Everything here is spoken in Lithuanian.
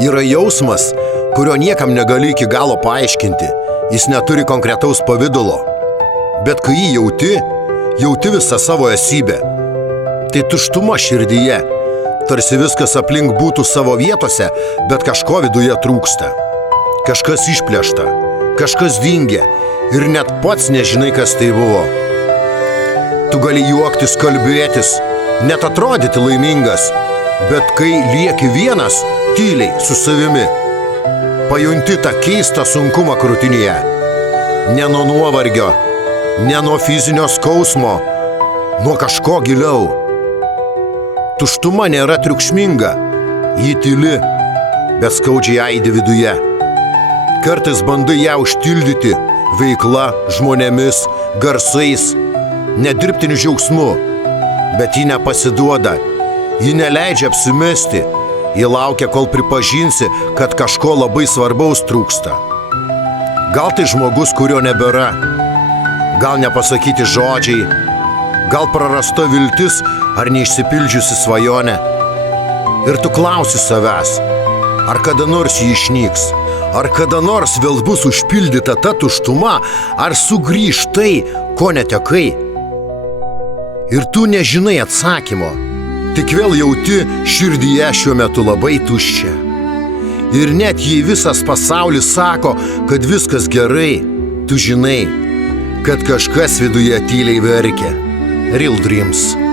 Yra jausmas, kurio niekam negali iki galo paaiškinti. Jis neturi konkretaus pavidalo. Bet kai jį jauti visą savo esybę. Tai tuštuma širdyje. Tarsi viskas aplink būtų savo vietose, bet kažko viduje trūksta. Kažkas išplėšta, kažkas dingė ir net pats nežinai, kas tai buvo. Tu gali juoktis, kalbėtis, net atrodyti laimingas, bet kai lieki vienas, tyliai su savimi, pajunti tą keistą sunkumą krūtinėje. Ne nuo nuovargio, ne nuo fizinio skausmo, nuo kažko giliau. Tuštuma nėra triukšminga, ji tyli, bet skaudžiai aidi viduje. Kartais bandai ją užtildyti veikla, žmonėmis, garsais, nedirbtiniu džiaugsmu, bet ji nepasiduoda, ji neleidžia apsimesti, ji laukia, kol pripažinsi, kad kažko labai svarbaus trūksta. Gal tai žmogus, kurio nebėra, gal nepasakyti žodžiai, gal prarasta viltis ar neišsipildžiusi svajonė. Ir tu klausi savęs, ar kada nors ji išnyks, ar kada nors vėl bus užpildyta ta tuštuma, ar sugrįš tai, ko netekai. Ir tu nežinai atsakymo, tik vėl jauti širdyje šiuo metu labai tuščia. Ir net jei visas pasaulis sako, kad viskas gerai, tu žinai, kad kažkas viduje tyliai verkia. Real Dreams.